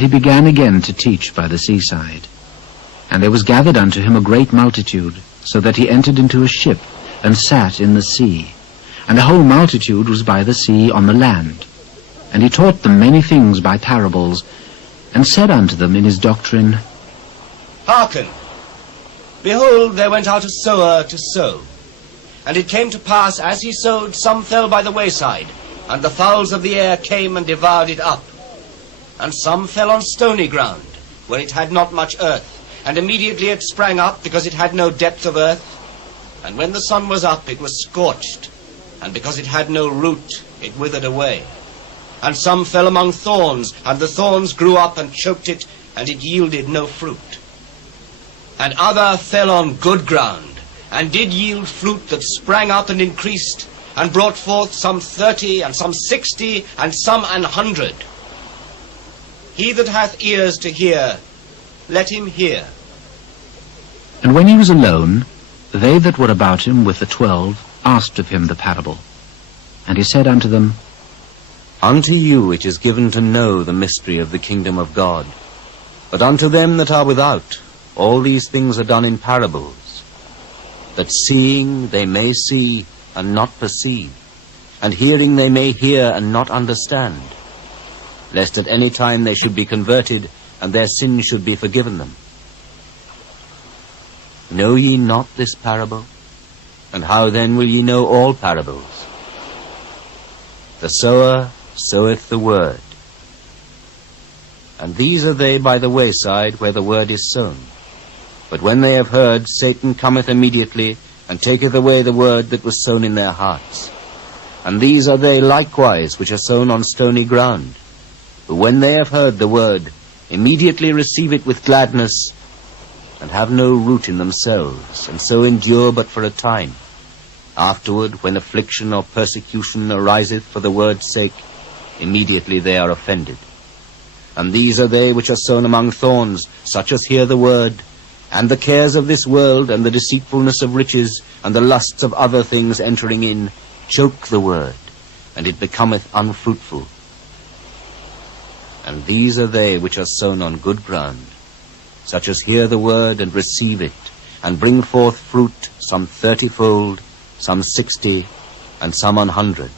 And he began again to teach by the seaside. And there was gathered unto him a great multitude, so that he entered into a ship, and sat in the sea. And the whole multitude was by the sea on the land. And he taught them many things by parables, and said unto them in his doctrine, Hearken! Behold, there went out a sower to sow. And it came to pass, as he sowed, some fell by the wayside, and the fowls of the air came and devoured it up. And some fell on stony ground, where it had not much earth, and immediately it sprang up, because it had no depth of earth. And when the sun was up, it was scorched, and because it had no root, it withered away. And some fell among thorns, and the thorns grew up and choked it, and it yielded no fruit. And other fell on good ground, and did yield fruit that sprang up and increased, and brought forth some 30, and some 60, and some 100. He that hath ears to hear, let him hear. And when he was alone, they that were about him with the 12 asked of him the parable. And he said unto them, Unto you it is given to know the mystery of the kingdom of God. But unto them that are without, all these things are done in parables, that seeing they may see and not perceive, and hearing they may hear and not understand, lest at any time they should be converted, and their sins should be forgiven them. Know ye not this parable? And how then will ye know all parables? The sower soweth the word. And these are they by the wayside where the word is sown. But when they have heard, Satan cometh immediately, and taketh away the word that was sown in their hearts. And these are they likewise which are sown on stony ground, who when they have heard the word, immediately receive it with gladness, and have no root in themselves, and so endure but for a time. Afterward, when affliction or persecution ariseth for the word's sake, immediately they are offended. And these are they which are sown among thorns, such as hear the word, and the cares of this world, and the deceitfulness of riches, and the lusts of other things entering in, choke the word, and it becometh unfruitful. And these are they which are sown on good ground, such as hear the word and receive it, and bring forth fruit, some 30-fold, some 60, and some 100.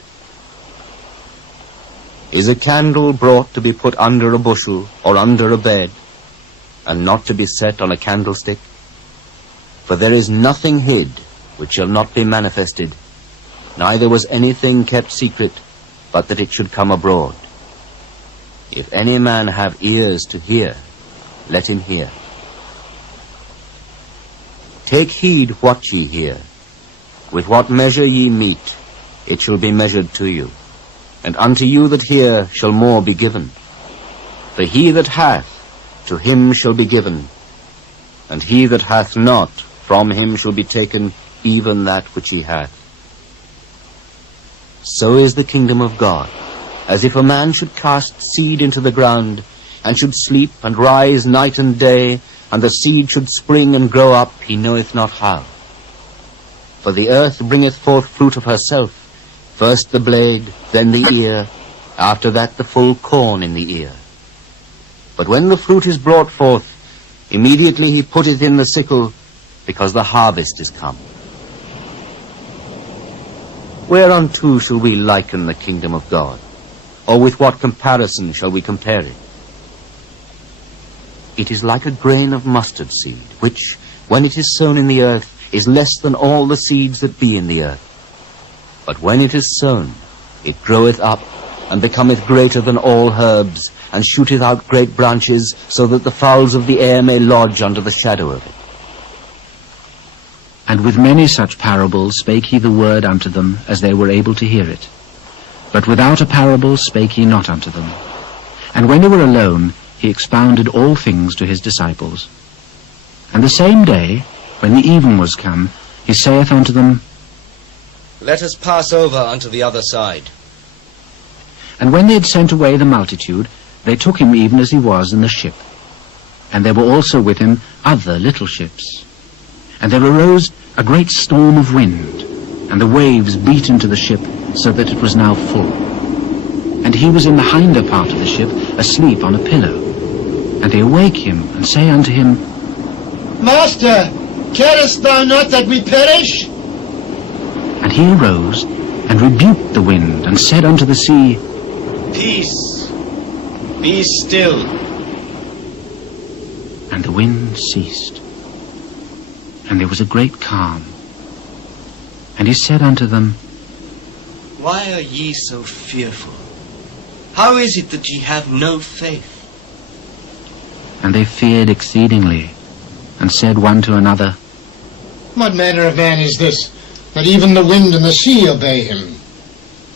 Is a candle brought to be put under a bushel, or under a bed, and not to be set on a candlestick? For there is nothing hid which shall not be manifested, neither was anything kept secret, but that it should come abroad. If any man have ears to hear, let him hear. Take heed what ye hear. With what measure ye mete, it shall be measured to you. And unto you that hear shall more be given. For he that hath, to him shall be given. And he that hath not, from him shall be taken even that which he hath. So is the kingdom of God, as if a man should cast seed into the ground, and should sleep and rise night and day, and the seed should spring and grow up, he knoweth not how. For the earth bringeth forth fruit of herself, first the blade, then the ear, after that the full corn in the ear. But when the fruit is brought forth, immediately he putteth in the sickle, because the harvest is come. Whereunto shall we liken the kingdom of God? Or with what comparison shall we compare it? It is like a grain of mustard seed, which, when it is sown in the earth, is less than all the seeds that be in the earth. But when it is sown, it groweth up, and becometh greater than all herbs, and shooteth out great branches, so that the fowls of the air may lodge under the shadow of it. And with many such parables spake he the word unto them, as they were able to hear it. But without a parable spake he not unto them. And when they were alone, he expounded all things to his disciples. And the same day, when the even was come, he saith unto them, Let us pass over unto the other side. And when they had sent away the multitude, they took him even as he was in the ship. And there were also with him other little ships. And there arose a great storm of wind, and the waves beat into the ship, so that it was now full. And he was in the hinder part of the ship, asleep on a pillow. And they awake him, and say unto him, Master, carest thou not that we perish? And he arose, and rebuked the wind, and said unto the sea, Peace, be still. And the wind ceased, and there was a great calm. And he said unto them, Why are ye so fearful? How is it that ye have no faith? And they feared exceedingly, and said one to another, What manner of man is this, that even the wind and the sea obey him?